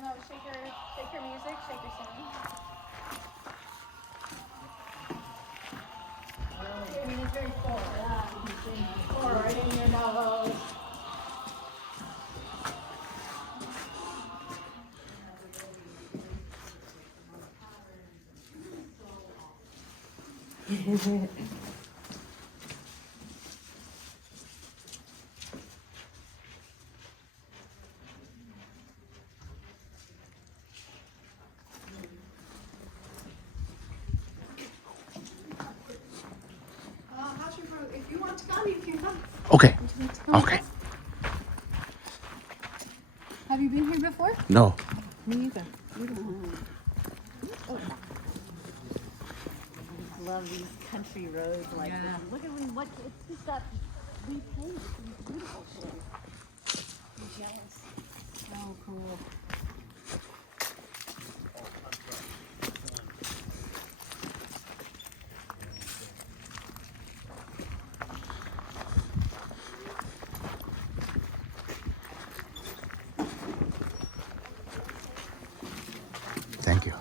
don't know, shake your music, shake your singing. I mean, it's very full. Yeah, you can sing full right in your nose. If you want to come, you can come. Okay. Come with Okay. us. Have you been here before? No. Me either. I love these country roads like this. Look at what it's just got repainted. It's beautiful place. I'm jealous. Oh, cool. Thank you.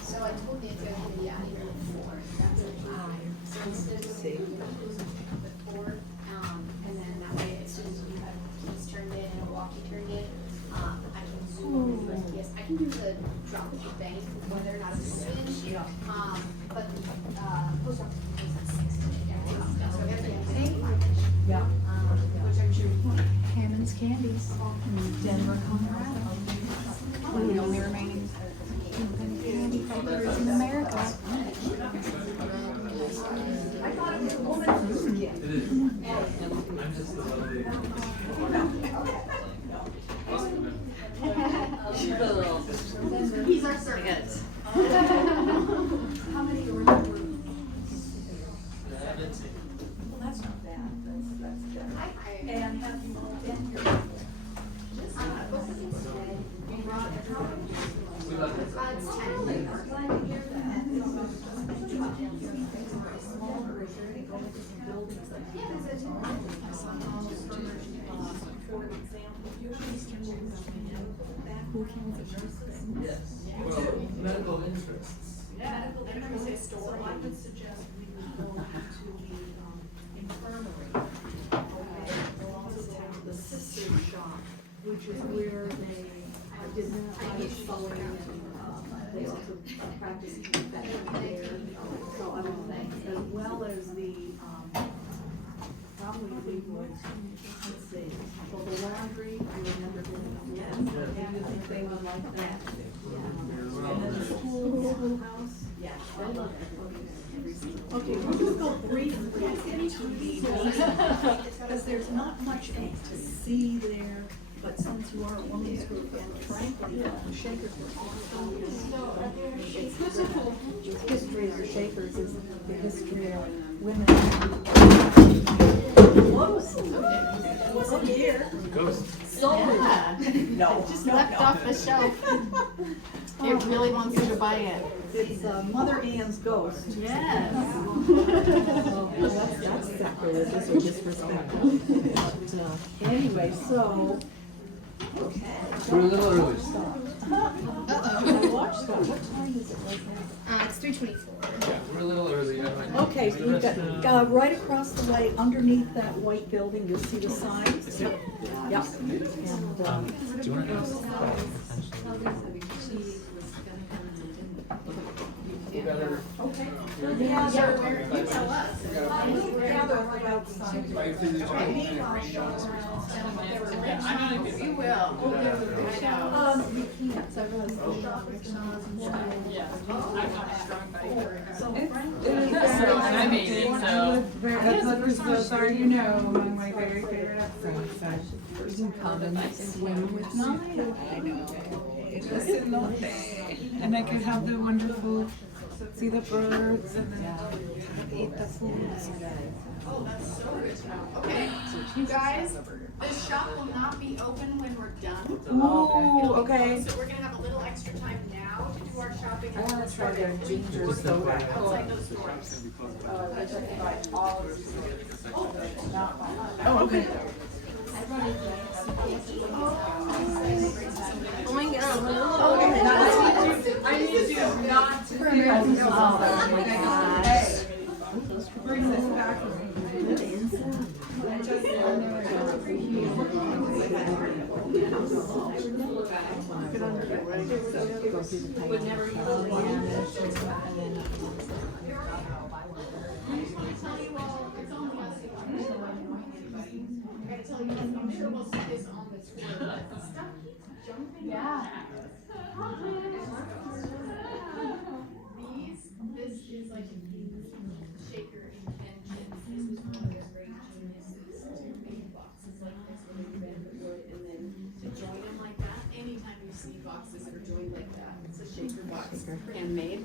So I told you to be out here before. That's what so instead of before, and then that way as soon as you have keys turned in and a walkie turned in, I can zoom in. Yes, I can do the drop of the bank, whether or not it's a spin. But the post office is at 6 today. So everything. Yeah. Which I'm sure. Hammond's Candies. Denver, Colorado. One of the only remaining candy factories in America. He's our servant. How many do we remember? Well, that's not bad. That's good. Hi. And have you all been here? It's 10. Glad to hear that. Smaller, is there any buildings that you can visit? For example, usually back who counts of nurses. Yes, well, medical interests. Medical interest, so I would suggest we would go to the infirmary. Okay, we'll also have the sister shop, which is where they did sewing and they also practice infection care. So I don't think, as well as the, probably we would, let's see, well, the laundry, I remember doing that. Maybe you think they would like that? Yeah. And then the schoolhouse? Yeah. They love it. Okay, we're gonna go briefly into these, because there's not much to see there, but since you are a woman's group, and frankly, the Shakers were also. History of the Shakers is the history of women. What's up here? No. Just left off the shelf. It really wants you to buy it. It's Mother Ann's ghost. Yes. That's sacrilegious or disrespectful. Anyway, so. Okay. We're a little early. Watch stuff. What time is it right now? It's 3:24. Yeah, we're a little early. Okay, so you've got, right across the way, underneath that white building, you'll see the signs. Yep. And, Do you want to ask? okay. You tell us. We'll gather right outside. Meanwhile, shop around. You will. You can't, so because the shop is not. So So sorry, you know, among my very favorite episodes. You can come and swim with me. I know. Just in the day. And I could have the wonderful, see the birds and then eat the food. Oh, that's so good. Okay, you guys, this shop will not be open when we're done. Ooh, okay. So we're gonna have a little extra time now to do our shopping. I want to try their ginger soda. Outside those doors. Oh, okay. Oh my god. I need you not to Oh my gosh. bring this back with me. I'm sure we'll see this on the tour, but stuff keeps jumping. Yeah. This is like shaker engine. This was one of their great geniuses to make boxes like this where they bend the wood and then to join them like that. Anytime you see boxes that are joined like that, it's a shaker box, handmade.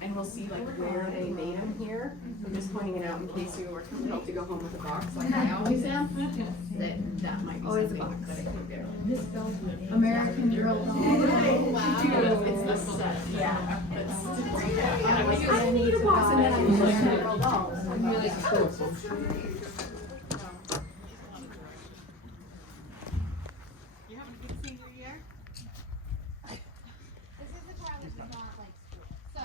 And we'll see like where they made them here. I'm just pointing it out in case you were compelled to go home with a box like I always am. That might be something that I could do. American Girl doll. Wow. It's the set. Yeah. I need a box and then I'm American Girl dolls. Really cool. You having a good senior year? This is the part that does not like school. So,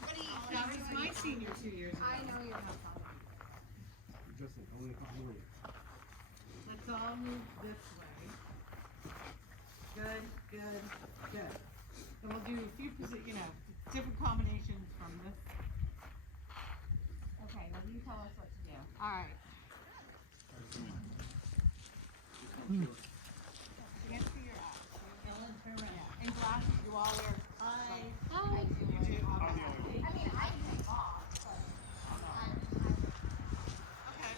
what do you? That was my senior 2 years ago. I know you're not following. Let's all move this way. Good, good, good. And we'll do a few, different combinations from this. Okay, well, you tell us what to do. All right. Can't see your eyes. Yeah. And glasses, you all wear. Hi. You do. I mean, I can talk, but Okay.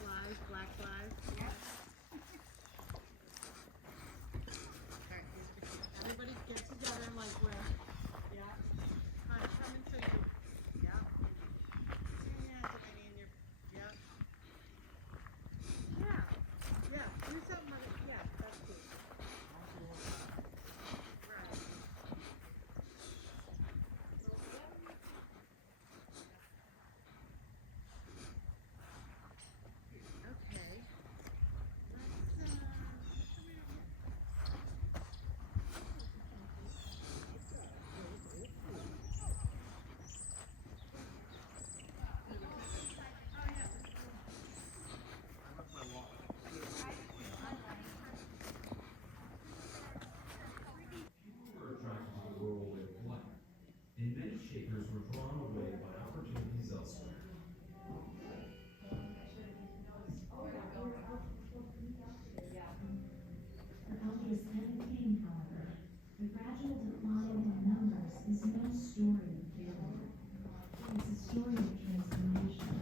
Flies, black flies. Yep. Everybody get together and like where? Yeah. Come and show you. Yeah. Yeah, Annie, and your, yeah. Yeah. Yeah. Do something on it. Yeah, that's good. Right. Okay. Were attracted to the rural way of life, and many shakers were drawn away by opportunities elsewhere. For LDS King, however, the gradual decline in numbers is no story of failure. It's a story of transformation.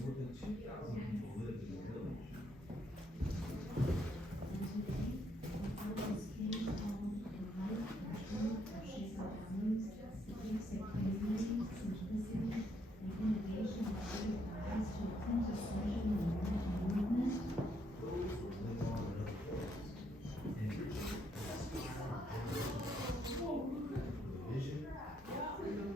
More than 2,000 people lived in the village. And today, the LDS King called the life and truth of Shaker values, basic dignity, simplicity, and innovation that gave rise to a quintessential American movement. Those would live on in other ways, enriching the style of generations with a vision, freedom,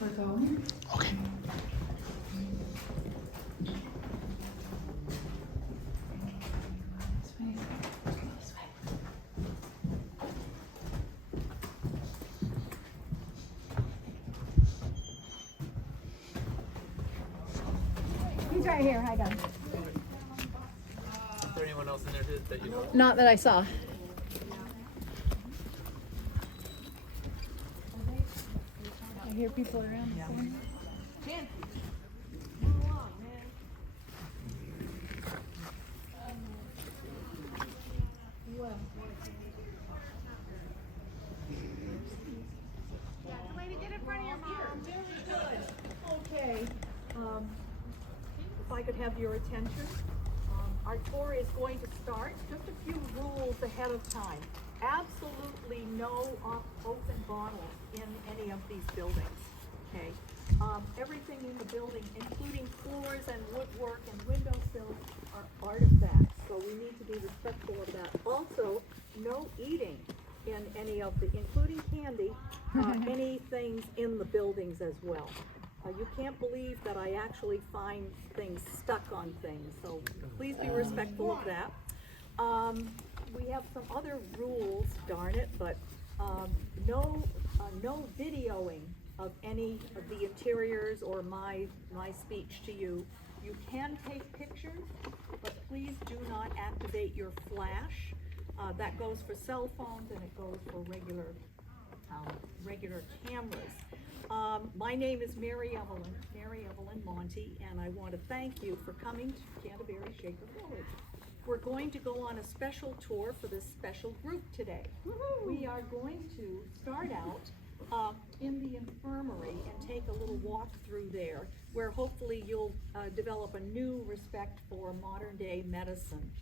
We're going. Okay. He's right here. Hi, guys. Is there anyone else in there that you know? Not that I saw. hear people around the corner. Nancy, move along, man. That's the way to get in front of your mom. Very good. Okay. If I could have your attention. Our tour is going to start. Just a few rules ahead of time. Absolutely no open bottles in any of these buildings. Okay. Everything in the building, including floors and woodwork and windowsills, are artifacts. So we need to be respectful of that. Also, no eating in any of the, including candy, any things in the buildings as well. You can't believe that I actually find things stuck on things, so please be respectful of that. We have some other rules, darn it, but no videoing of any of the interiors or my speech to you. You can take pictures, but please do not activate your flash. That goes for cell phones and it goes for regular cameras. My name is Mary Evelyn Monty, and I want to thank you for coming to Canterbury Shaker Village. We're going to go on a special tour for this special group today. We are going to start out in the infirmary and take a little walk through there, where hopefully you'll develop a new respect for modern day medicine.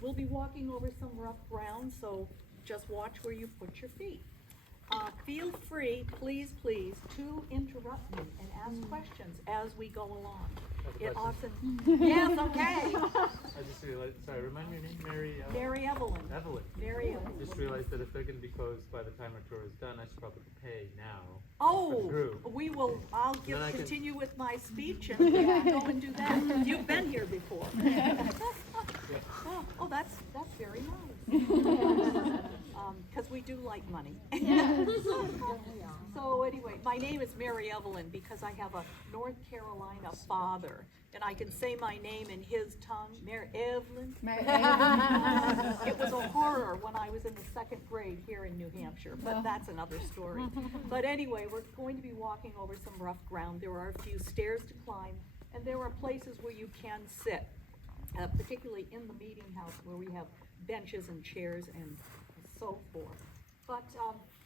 We'll be walking over some rough ground, so just watch where you put your feet. Feel free, please, to interrupt me and ask questions as we go along. It often, yes, okay. I just realized, sorry, remind me your name, Mary Evelyn. Evelyn. Mary Evelyn. I just realized that if they're going to be closed by the time our tour is done, I should probably pay now. Oh, Drew. I'll Then I can- continue with my speech and go and do that. You've been here before. Oh, that's very nice. Because we do like money. So anyway, my name is Mary Evelyn because I have a North Carolina father, and I can say my name in his tongue, Mary Evelyn. It was a horror when I was in the second grade here in New Hampshire, but that's another story. But anyway, we're going to be walking over some rough ground. There are a few stairs to climb, and there are places where you can sit, particularly in the meeting house where we have benches and chairs and so forth. But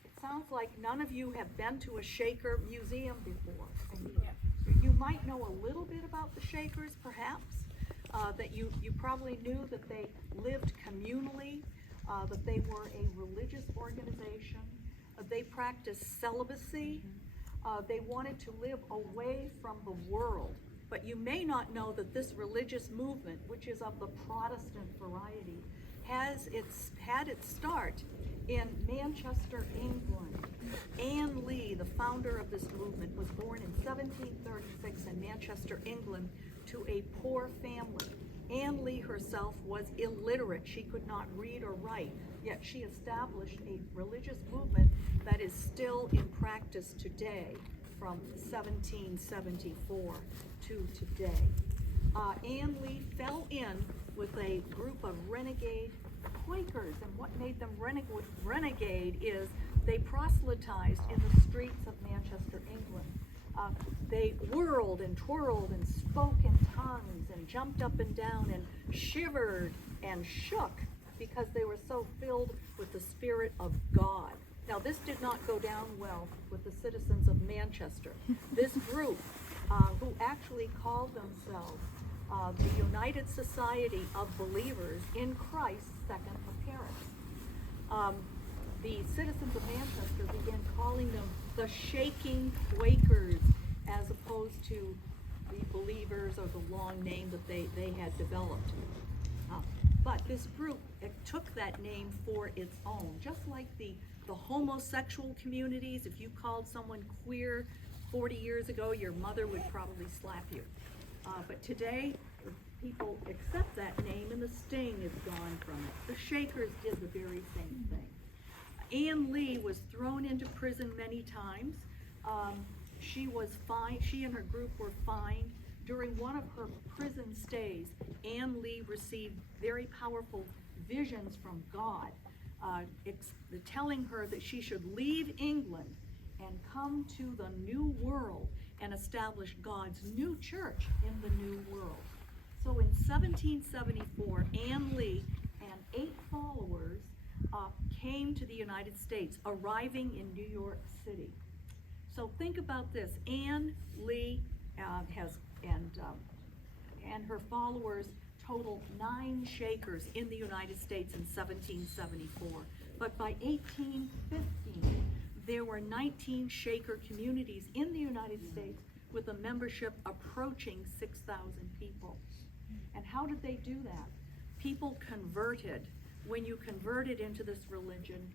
it sounds like none of you have been to a Shaker museum before. I mean, you might know a little bit about the Shakers, perhaps, that you probably knew that they lived communally, that they were a religious organization, they practiced celibacy, they wanted to live away from the world. But you may not know that this religious movement, which is of the Protestant variety, had its start in Manchester, England. Anne Lee, the founder of this movement, was born in 1736 in Manchester, England, to a poor family. Anne Lee herself was illiterate. She could not read or write, yet she established a religious movement that is still in practice today, from 1774 to today. Anne Lee fell in with a group of renegade Quakers, and what made them renegade is they proselytized in the streets of Manchester, England. They whirled and twirled and spoke in tongues and jumped up and down and shivered and shook because they were so filled with the Spirit of God. Now, this did not go down well with the citizens of Manchester. This group, who actually called themselves the United Society of Believers in Christ's Second Appearance. The citizens of Manchester began calling them the Shaking Quakers, as opposed to the Believers or the long name that they had developed. But this group took that name for its own, just like the homosexual communities. If you called someone queer 40 years ago, your mother would probably slap you. But today, people accept that name and the sting is gone from it. The Shakers did the very same thing. Anne Lee was thrown into prison many times. She was fined, she and her group were fined. During one of her prison stays, Anne Lee received very powerful visions from God, telling her that she should leave England and come to the new world and establish God's new church in the new world. So in 1774, Ann Lee and 8 followers came to the United States, arriving in New York City. So think about this. Ann Lee and her followers totaled 9 Shakers in the United States in 1774. But by 1815, there were 19 Shaker communities in the United States with a membership approaching 6,000 people. And how did they do that? People converted. When you converted into this religion,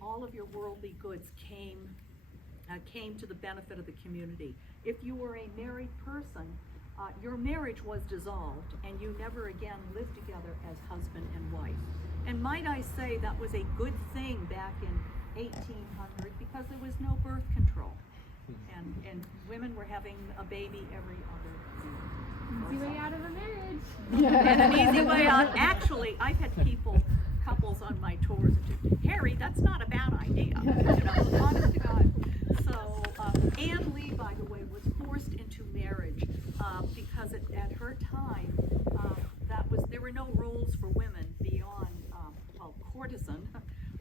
all of your worldly goods came to the benefit of the community. If you were a married person, your marriage was dissolved and you never again lived together as husband and wife. And might I say that was a good thing back in 1800 because there was no birth control. And women were having a baby every other year. Easy way out of a marriage. And an easy way out. Actually, I've had couples on my tours, Harry, that's not a bad idea. Honest to God. So Ann Lee, by the way, was forced into marriage because at her time, there were no roles for women beyond courtesan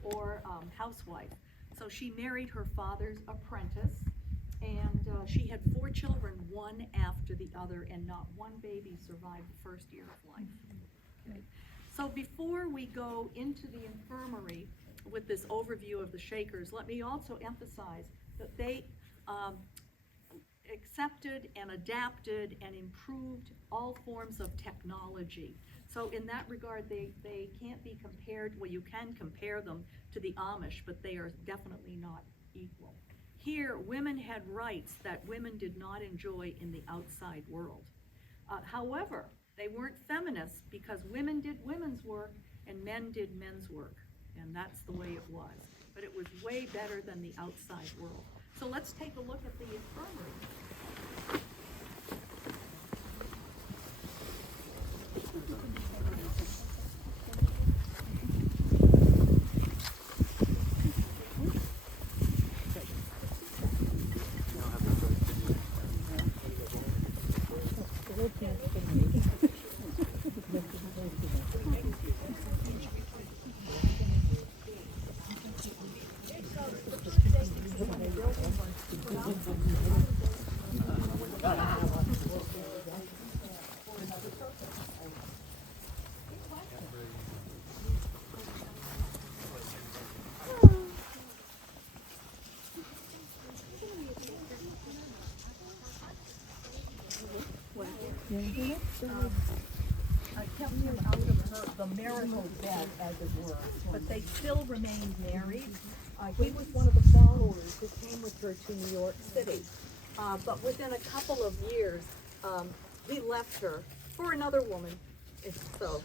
or housewife. So she married her father's apprentice, and she had 4 children, one after the other, and not one baby survived the first year of life. Okay. So before we go into the infirmary with this overview of the Shakers, let me also emphasize that they accepted and adapted and improved all forms of technology. So in that regard, they can't be compared, well, you can compare them to the Amish, but they are definitely not equal. Here, women had rights that women did not enjoy in the outside world. However, they weren't feminists because women did women's work and men did men's work. And that's the way it was. But it was way better than the outside world. So let's take a look at the infirmary. I kept him out of the marital bed, as it were, but they still remained married. He was one of the followers who came with her to New York City. But within a couple of years, he left her for another woman. So,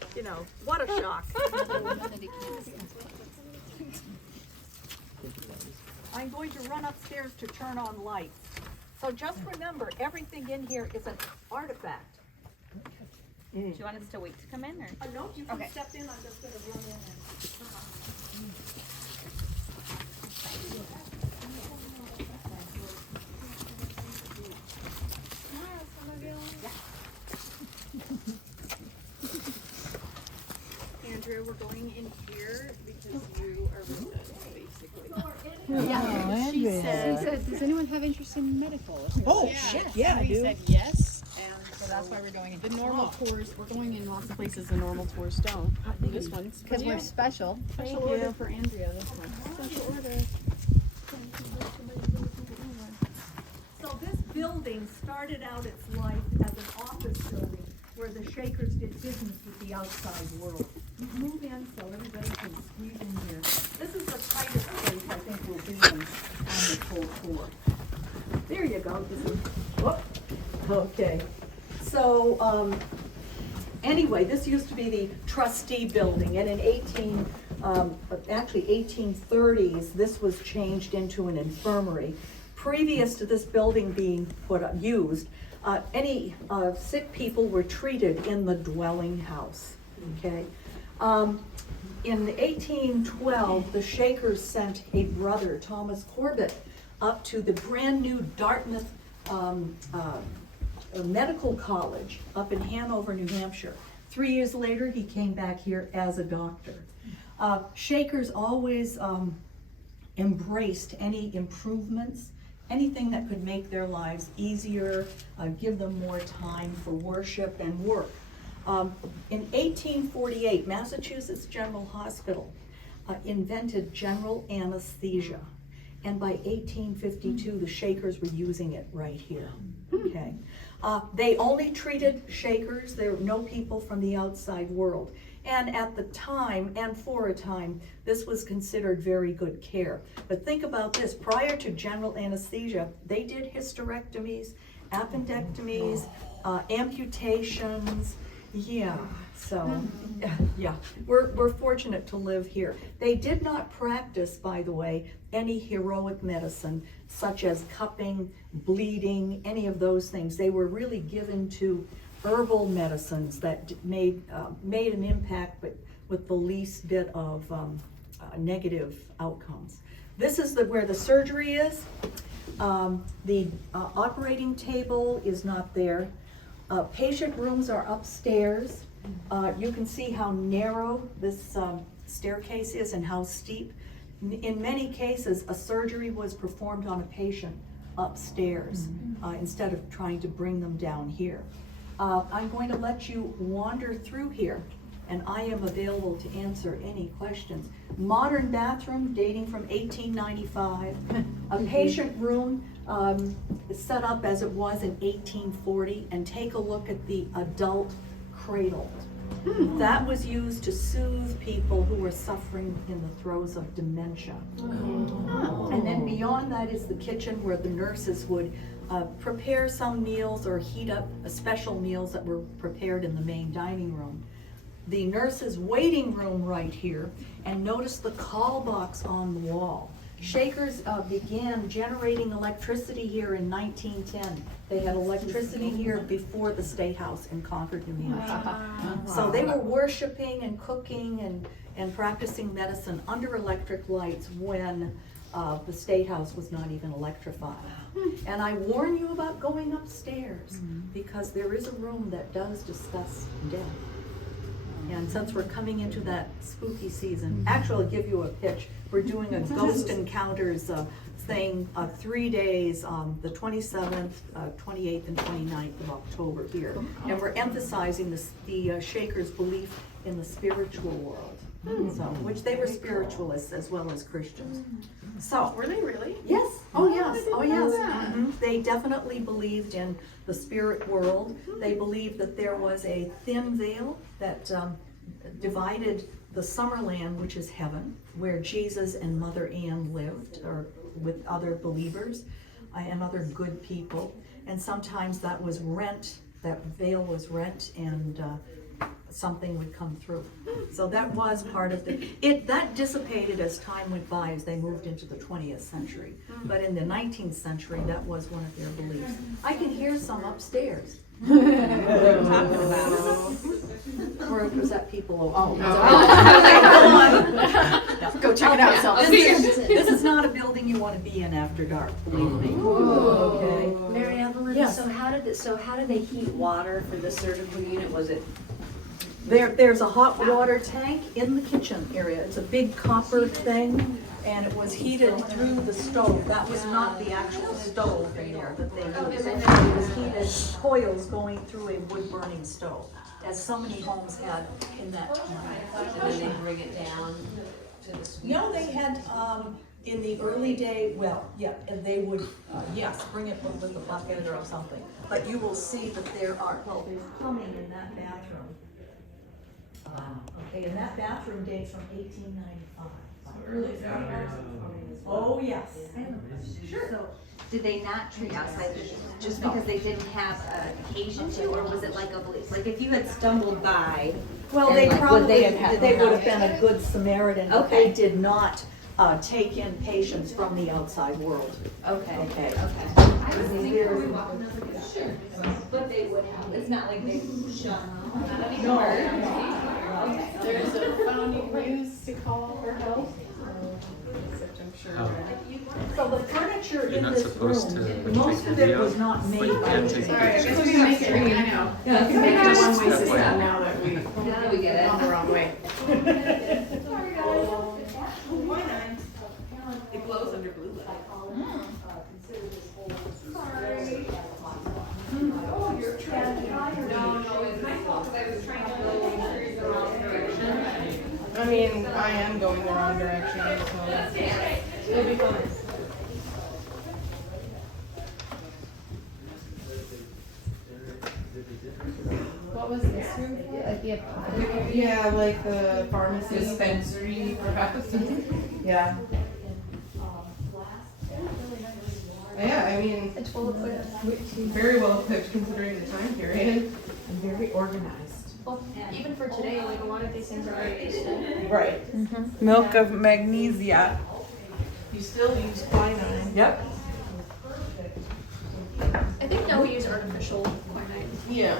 what a shock. I'm going to run upstairs to turn on lights. So just remember, everything in here is an artifact. Do you want us to wait to come in, or? No, you can Okay. step in. I'm just going to run in and turn on. Andrea, we're going in here because you are with us, basically. Yeah, she said, does anyone have interest in medical? Oh, yeah, I We do. said yes, and so that's why we're going in. The normal tours, we're going in lots of places the normal tours don't. This one's, because we're special. Special order for Andrea, this one. Special order. So this building started out its life as an office building where the Shakers did business with the outside world. Move in so everybody can squeeze in here. This is the tightest place I think we'll be in on this whole tour. There you go. Whoop. Okay. So anyway, this used to be the trustee building, and in 1830s, this was changed into an infirmary. Previous to this building being used, any sick people were treated in the dwelling house. Okay. In 1812, the Shakers sent a brother, Thomas Corbett, up to the brand new Dartmouth Medical College up in Hanover, New Hampshire. 3 years later, he came back here as a doctor. Shakers always embraced any improvements, anything that could make their lives easier, give them more time for worship and work. In 1848, Massachusetts General Hospital invented general anesthesia. And by 1852, the Shakers were using it right here, okay? They only treated Shakers. There were no people from the outside world. And at the time, and for a time, this was considered very good care. But think about this, prior to general anesthesia, they did hysterectomies, appendectomies, amputations. Yeah, so, yeah, we're fortunate to live here. They did not practice, by the way, any heroic medicine, such as cupping, bleeding, any of those things. They were really given to herbal medicines that made an impact, but with the least bit of negative outcomes. This is where the surgery is. The operating table is not there. Patient rooms are upstairs. You can see how narrow this staircase is and how steep. In many cases, a surgery was performed on a patient upstairs instead of trying to bring them down here. I'm going to let you wander through here, and I am available to answer any questions. Modern bathroom dating from 1895. A patient room set up as it was in 1840, and take a look at the adult cradle. That was used to soothe people who were suffering in the throes of dementia. And then beyond that is the kitchen, where the nurses would prepare some meals or heat up special meals that were prepared in the main dining room. The nurses' waiting room right here, and notice the call box on the wall. Shakers began generating electricity here in 1910. They had electricity here before the State House in Concord, New Hampshire. So they were worshiping and cooking and practicing medicine under electric lights when the State House was not even electrified. And I warn you about going upstairs, because there is a room that does discuss death. And since we're coming into that spooky season, actually I'll give you a pitch. We're doing a Ghost Encounters thing, 3 days, the 27th, 28th, and 29th of October here. And we're emphasizing the Shakers' belief in the spiritual world. So, which they were spiritualists as well as Christians. So, Were they really? yes, oh yes, oh yes. They definitely believed in the spirit world. They believed that there was a thin veil that divided the Summerland, which is heaven, where Jesus and Mother Ann lived, or with other believers and other good people. And sometimes that was rent, that veil was rent, and something would come through. So that was part of that dissipated as time went by, as they moved into the 20th century. But in the 19th century, that was one of their beliefs. I can hear some upstairs. What are we talking about? Or was that people? Go check it out. This is not a building you want to be in after dark, believe me. Okay. Mary Evelyn, Yes. so how did they heat water for the surgical unit? Was it? There's a hot water tank in the kitchen area. It's a big copper thing, and it was heated through the stove. That was not the actual stove in there that they used. It was heated coils going through a wood-burning stove, as so many homes had in that time. And then they bring it down to the suite? No, they had, in the early day, well, yeah, and they would, yes, bring it with a bucket or something. But you will see that there's plumbing in that bathroom. Okay, and that bathroom dates from 1895. Oh, yes. Sure. So, did they not treat outside just because they didn't have an occasion to, or was it like a belief? Like if you had stumbled by, Well, and they like, probably, would they have they would have been a good Samaritan, but Okay. they did not take in patients from the outside world. Okay. Okay. But they would have. It's not like they shut. There's a phone you can use to call for help. Except I'm sure. So the furniture You're in not this supposed room, to most take of it video, was not but made you by can the take Sorry, I guess pictures. we can make it green, I know. Yeah, We can make it a Just one-way FYI. system now that we Now we get it. gone the wrong way. It glows under blue light. I mean, I am going the wrong direction, so it'll be fine. What was this room for? Like the yeah, like the pharmacy. Dispensary, perhaps. Yeah. Yeah, I mean, It's full of very well equipped considering the time period and very organized. Well, even for today, like a lot of these things are very basic. Right. Milk of magnesia. You still use quinine. Yep. I think now we use artificial quinine. Yeah.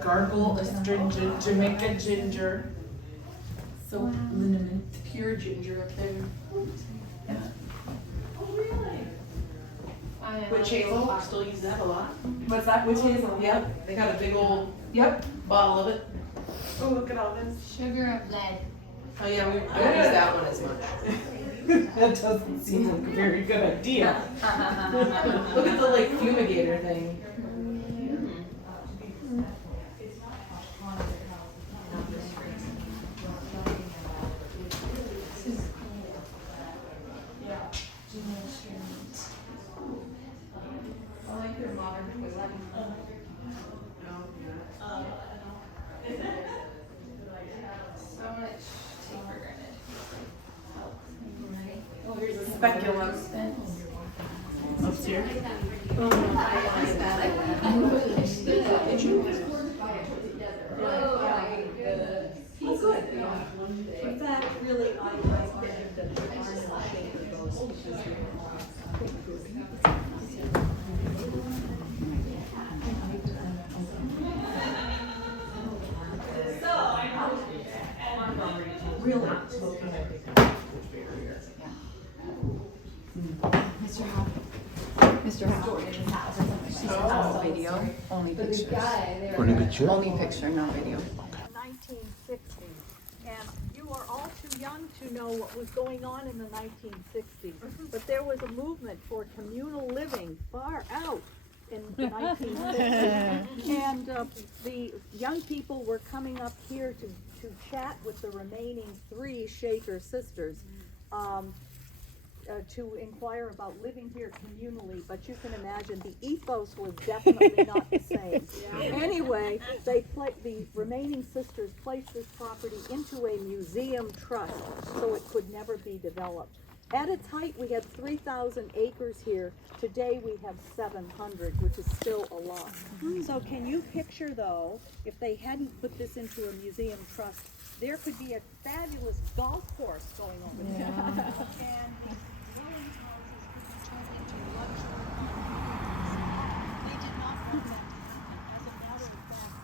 Gargle astringent Jamaica ginger. So liniment, pure ginger up there. Witch hazel, still use that a lot. What's that? Witch hazel, yep. They got a big old bottle of it. Oh, look at all this. Sugar of lead. Oh yeah, we don't use that one as much. That doesn't seem like a very good idea. Look at the like fumigator thing. I like your modern toilet. So much take for granted. Oh, here's a speculum. Upstairs. Oh, good. In fact, really, I think that the final shape of those is really looking at Mr. Howard. Video, only pictures. Only picture? Only picture, no video. 1960. And you are all too young to know what was going on in the 1960s. But there was a movement for communal living far out in the 1960s. And the young people were coming up here to chat with the remaining 3 Shaker sisters. To inquire about living here communally, but you can imagine the ethos was definitely not the same. Anyway, the remaining sisters placed this property into a museum trust so it could never be developed. At its height, we had 3,000 acres here. Today, we have 700, which is still a lot. So can you picture, though, if they hadn't put this into a museum trust, there could be a fabulous golf course going on here. And the dwelling houses could be turned into luxury homes. They did not want that to happen. As a matter of fact,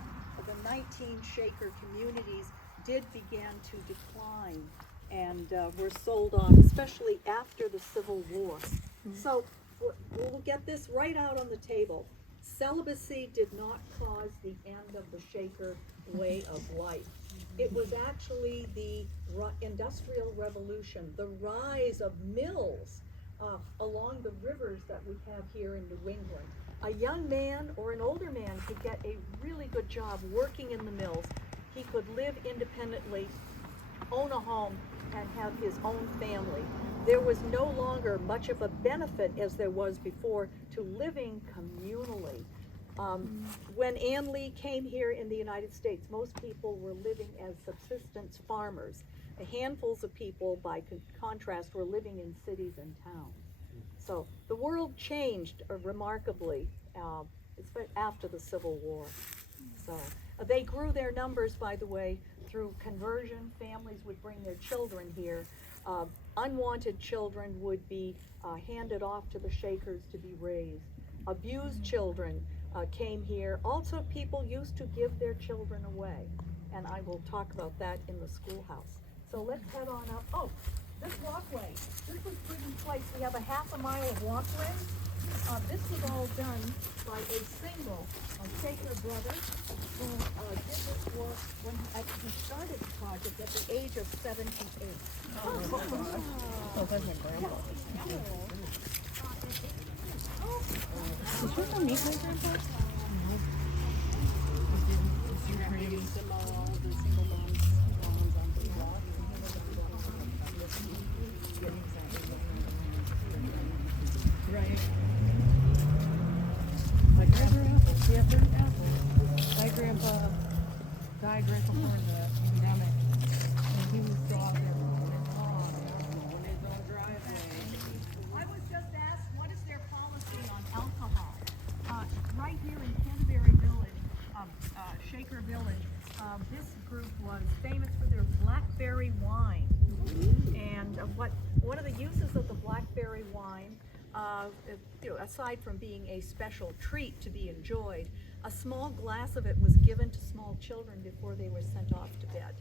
the 19 Shaker communities did begin to decline and were sold off, especially after the Civil War. So we'll get this right out on the table. Celibacy did not cause the end of the Shaker way of life. It was actually the Industrial Revolution, the rise of mills along the rivers that we have here in New England. A young man or an older man could get a really good job working in the mills. He could live independently, own a home, and have his own family. There was no longer much of a benefit as there was before to living communally. When Ann Lee came here in the United States, most people were living as subsistence farmers. Handfuls of people, by contrast, were living in cities and towns. So the world changed remarkably after the Civil War. So they grew their numbers, by the way, through conversion. Families would bring their children here. Unwanted children would be handed off to the Shakers to be raised. Abused children came here. Also, people used to give their children away, and I will talk about that in the schoolhouse. So let's head on up. Oh, this walkway, this was put in place. We have a half a mile of walkway. This was all done by a single Shaker brother who did this work when he started the project at the age of 78. Oh, there's my grandpa. Did you ever meet my grandpa? No. He used to mow all the single moms on the block. Right. My grandpa, yeah, there's apples. My grandpa died right before the pandemic. And he was still out there when his own driveway. I was just asked, what is their policy on alcohol? Right here in Canterbury Village, Shaker Village, this group was famous for their blackberry wine. And one of the uses of the blackberry wine, aside from being a special treat to be enjoyed, a small glass of it was given to small children before they were sent off to bed.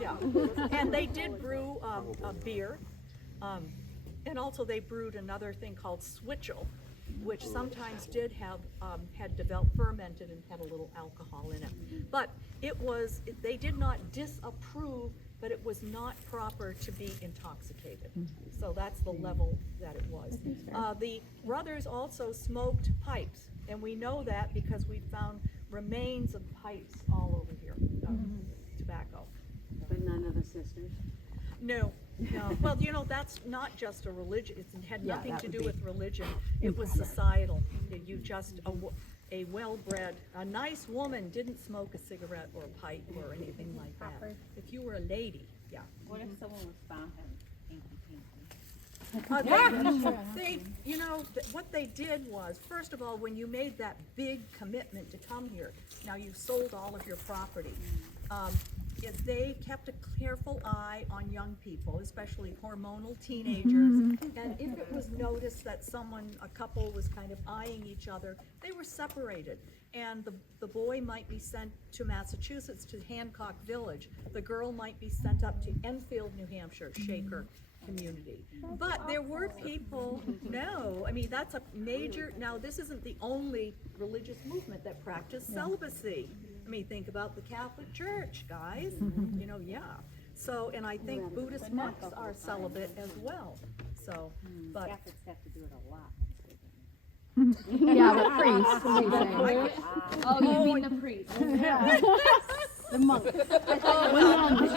Yeah. And they did brew a beer, and also they brewed another thing called switchel, which sometimes did have had developed, fermented, and had a little alcohol in it. But they did not disapprove, but it was not proper to be intoxicated. So that's the level that it was. The brothers also smoked pipes, and we know that because we found remains of pipes all over here, tobacco. But none of the sisters? No. Well, that's not just a religion. It had nothing to do with religion. It was societal. You just, a well-bred, a nice woman didn't smoke a cigarette or a pipe or anything like that. If you were a lady, yeah. What if someone was found having What they did was, first of all, when you made that big commitment to come here, now you've sold all of your property. They kept a careful eye on young people, especially hormonal teenagers. And if it was noticed that a couple was kind of eyeing each other, they were separated. And the boy might be sent to Massachusetts, to Hancock Village. The girl might be sent up to Enfield, New Hampshire, Shaker community. But there were people, that's a major, now this isn't the only religious movement that practiced celibacy. Think about the Catholic Church, guys. So, and I think Buddhist monks are celibate as well. So, but Catholics have to do it a lot. Yeah, the priest. Oh, you mean the priest? The monk. You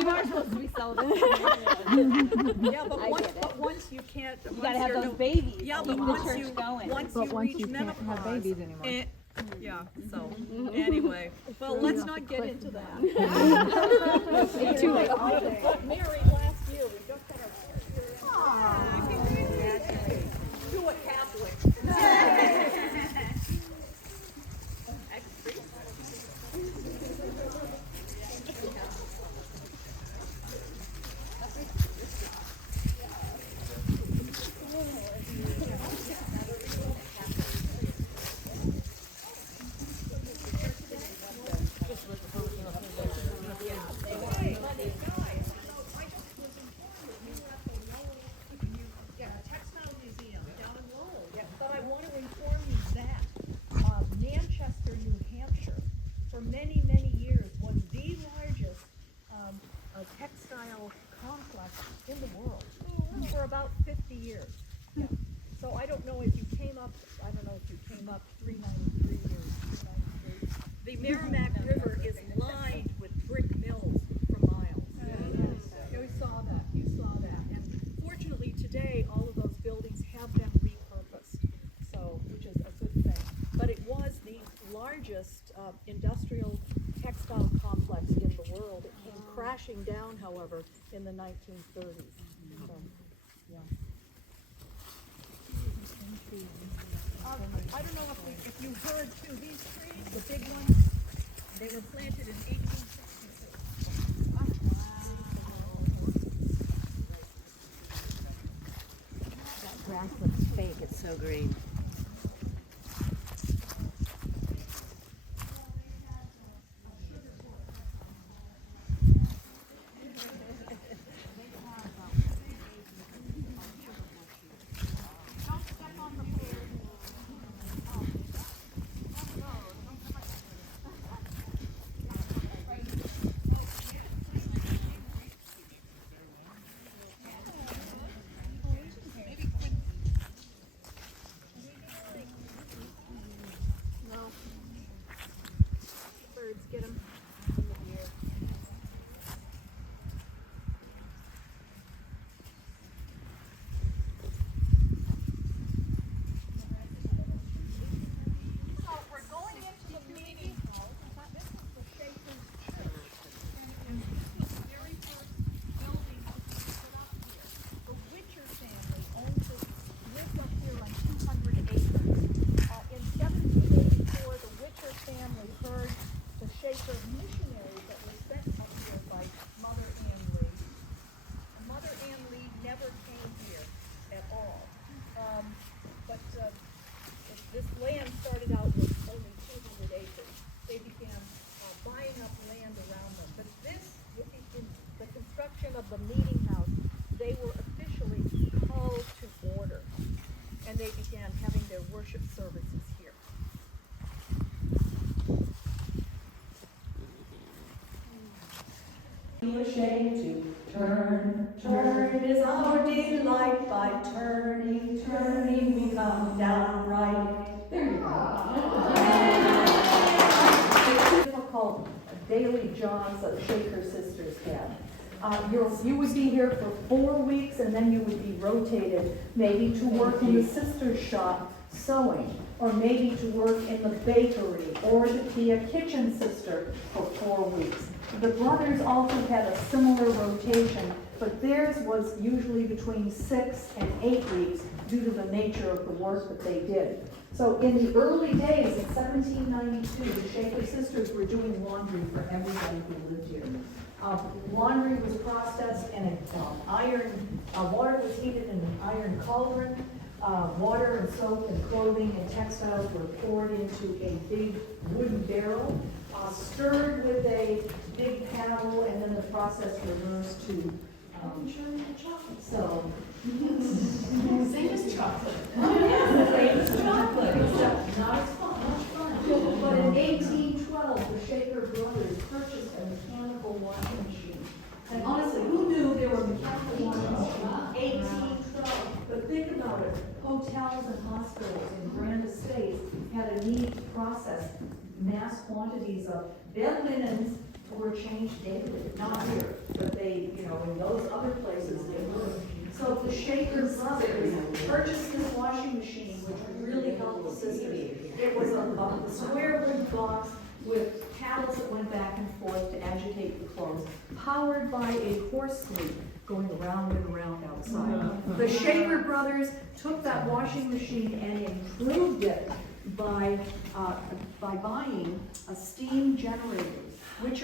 are supposed to be celibate. yeah, but once you can't, You gotta have those babies. Yeah, Keep but the once church you going. once But you once reach you can't menopause, have babies anymore. Yeah. So anyway, well, let's not get into that. Too late. We got married last year. We just had our first year. To a Catholic. Industrial textile complex in the world. It came crashing down, however, in the 1930s. So, yeah. I don't know if you heard too, these trees, the big ones, they were planted in 1866. That grass looks fake, it's so green. construction of the meeting house, they were officially called to order, and they began having their worship services here. Ashamed to turn, turn is our delight. By turning, turning, we come down right. There you go. Difficult daily jobs that Shaker sisters had. You would be here for 4 weeks, and then you would be rotated maybe to work in the sister's shop sewing, or maybe to work in the bakery, or to be a kitchen sister for 4 weeks. The brothers also had a similar rotation, but theirs was usually between 6 and 8 weeks due to the nature of the work that they did. So in the early days, in 1792, the Shaker sisters were doing laundry for everybody who lived here. Laundry was processed in an iron, water was heated in an iron cauldron. Water and soap and clothing and textiles were poured into a big wooden barrel, stirred with a big paddle, and then the process reversed to so. Same as chocolate. Same as chocolate, except not as much fun. But in 1812, the Shaker brothers purchased a mechanical washing machine. And honestly, who knew there were mechanical washing machines? 1812. But think about it, hotels and hospitals and grand estates had a need to process mass quantities of bed linens were changed daily, not here, but they, in those other places they were. So the Shaker brothers purchased this washing machine, which really helped the sisters. It was a square wood box with paddles that went back and forth to agitate the clothes, powered by a horse sleigh going around and around outside. The Shaker brothers took that washing machine and improved it by buying a steam generators, which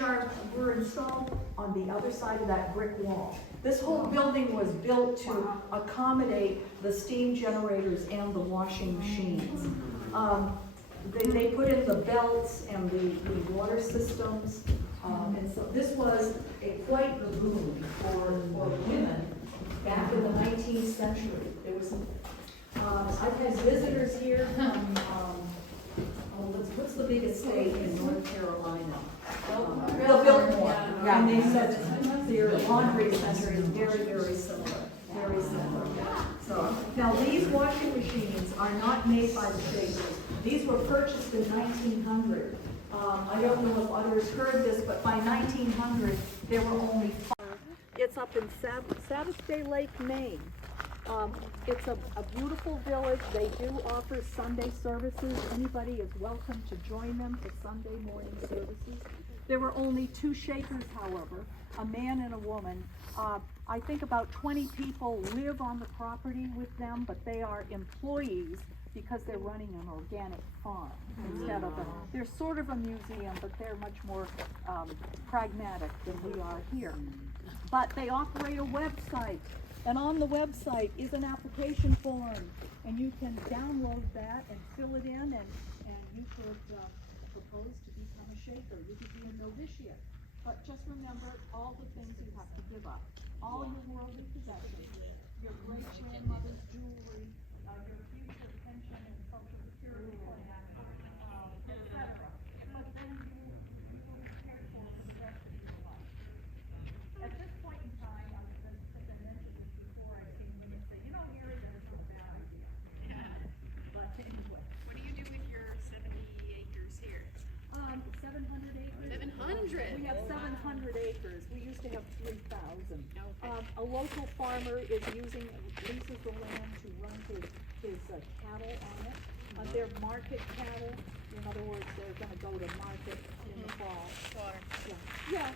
were installed on the other side of that brick wall. This whole building was built to accommodate the steam generators and the washing machines. They put in the belts and the water systems, and so this was quite the boom for women back in the 19th century. There was, I've had visitors here from, what's the biggest state in North Carolina? Biltmore. And they said their laundry center is very, very similar. Very similar. So now these washing machines are not made by the Shakers. These were purchased in 1900. I don't know if others heard this, but by 1900 there were only 5. It's up in Sabbath Day Lake, Maine. It's a beautiful village. They do offer Sunday services. Anybody is welcome to join them for Sunday morning services. There were only 2 Shakers, however, a man and a woman. I think about 20 people live on the property with them, but they are employees because they're running an organic farm instead of they're sort of a museum, but they're much more pragmatic than we are here. But they operate a website, and on the website is an application form, and you can download that and fill it in, and you could propose to become a Shaker. You could be a novitiate. But just remember all the things you have to give up. All your worldly possessions, your great-grandmother's jewelry, your future pension and social security plan, etc. But then you will be cared for the rest of your life. At this point in time, since I mentioned this before, I've seen women say, Harry, that is a bad idea. But anyway. What do you do with your 70 acres here? 700 acres. 700? We have 700 acres. We used to have 3,000. A local farmer leases the land to run his cattle on it. They're market cattle. In other words, they're going to go to market in the fall. Yeah.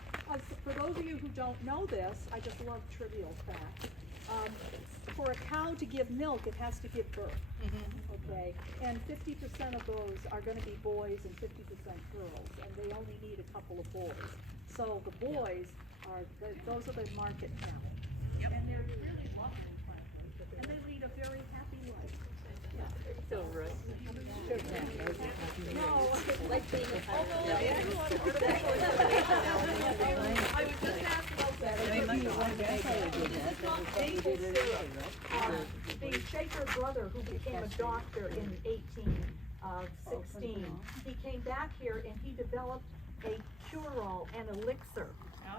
For those of you who don't know this, I just love trivial facts. For a cow to give milk, it has to give birth. Okay, and 50% of those are going to be boys and 50% girls, and they only need a couple of boys. So the boys those are the market cattle, and they're really lovely, frankly, and they lead a very happy life. So right. No, Like being I was just asking about that. maple syrup. The Shaker brother, who became a doctor in 1816, he came back here and he developed a cure-all, an elixir,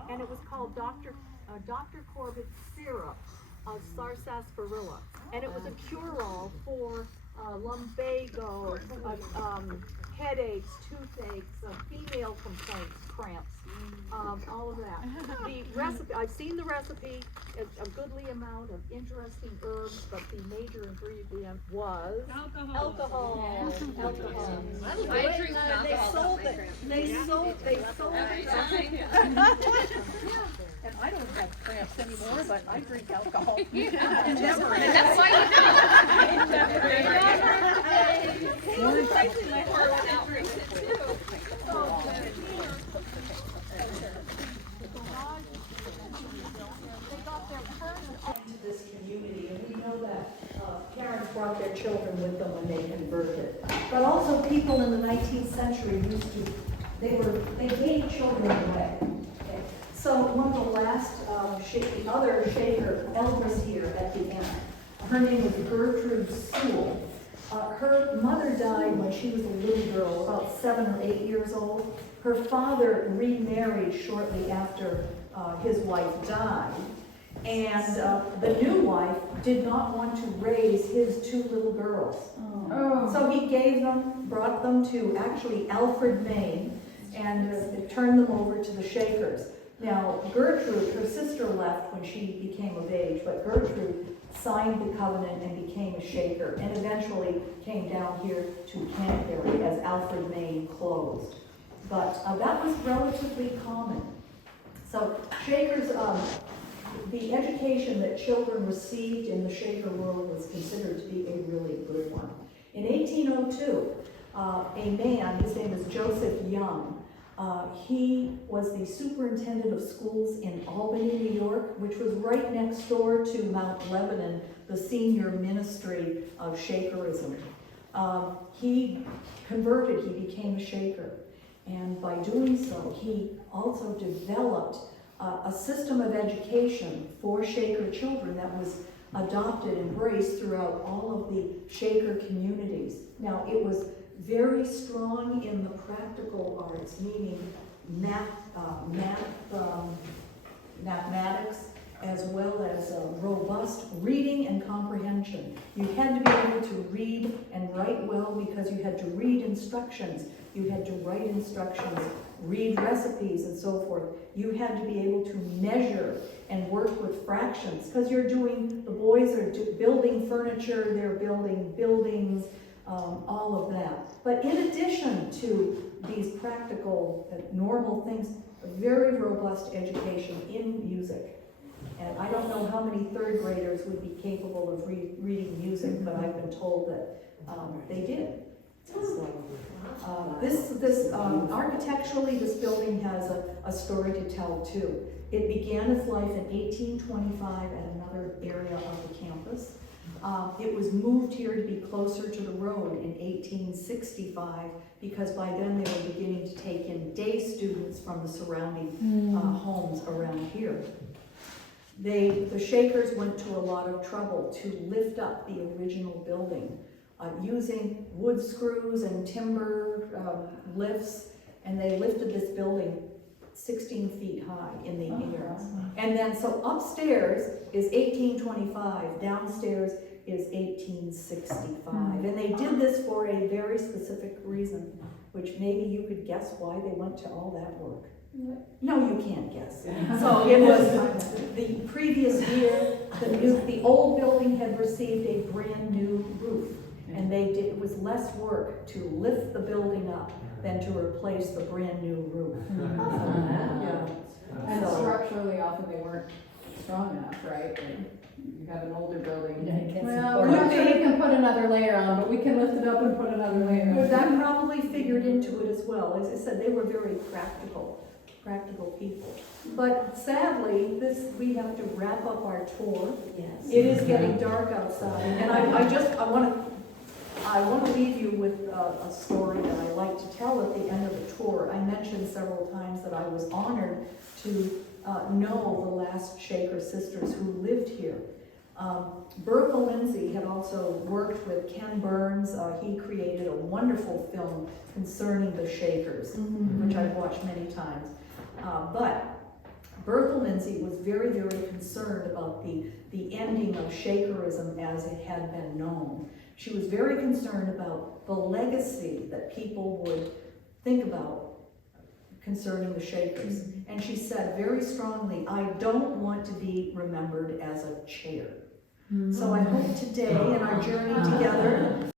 and it was called Dr. Corbett's syrup of sarsaparilla, and it was a cure-all for lumbago, headaches, toothaches, female complaints, cramps, all of that. The recipe, I've seen the recipe, a goodly amount of interesting herbs, but the major ingredient was alcohol. I drink alcohol. They sold it. And I don't have cramps anymore, but I drink alcohol. That's why To this community, and we know that parents brought their children with them when they converted. But also people in the 19th century used to, they gave children away. Okay. So one of the last, the other Shaker elders here at the end, her name was Gertrude Sewell. Her mother died when she was a little girl, about 7 or 8 years old. Her father remarried shortly after his wife died. And the new wife did not want to raise his 2 little girls. Oh. So he brought them to actually Alfred, Maine, and turned them over to the Shakers. Now, Gertrude, her sister left when she became of age, but Gertrude signed the covenant and became a Shaker, and eventually came down here to Canterbury as Alfred, Maine closed. But that was relatively common. So Shakers, the education that children received in the Shaker world was considered to be a really good one. In 1802, a man, his name is Joseph Young, he was the superintendent of schools in Albany, New York, which was right next door to Mount Lebanon, the senior ministry of Shakerism. He converted, he became a Shaker. And by doing so, he also developed a system of education for Shaker children that was adopted, embraced throughout all of the Shaker communities. Now, it was very strong in the practical arts, meaning mathematics, as well as robust reading and comprehension. You had to be able to read and write well because you had to read instructions, you had to write instructions, read recipes and so forth. You had to be able to measure and work with fractions because the boys are building furniture, they're building buildings, all of that. But in addition to these practical, normal things, a very robust education in music. And I don't know how many 3rd graders would be capable of reading music, but I've been told that they did. So, architecturally, this building has a story to tell too. It began its life in 1825 at another area of the campus. It was moved here to be closer to the road in 1865 because by then they were beginning to take in day students from the surrounding homes around here. The Shakers went to a lot of trouble to lift up the original building using wood screws and timber lifts, and they lifted this building 16 feet high in the air. And then so upstairs is 1825, downstairs is 1865. And they did this for a very specific reason, which maybe you could guess why they went to all that work. No, you can't guess. So it was the previous year, the old building had received a brand new roof. And it was less work to lift the building up than to replace the brand new roof. And structurally, often they weren't strong enough, right? You have an older building. Well, we're not sure we can put another layer on, but we can lift it up and put another layer on. That probably figured into it as well. As I said, they were very practical people. But sadly, we have to wrap up our tour. Yes. It is getting dark outside, and I want to I want to leave you with a story that I like to tell at the end of the tour. I mentioned several times that I was honored to know the last Shaker sisters who lived here. Bertha Lindsay had also worked with Ken Burns. He created a wonderful film concerning the Shakers, which I've watched many times. But Bertha Lindsay was very, very concerned about the ending of Shakerism as it had been known. She was very concerned about the legacy that people would think about concerning the Shakers. And she said very strongly, I don't want to be remembered as a chair. So I hope today in our journey together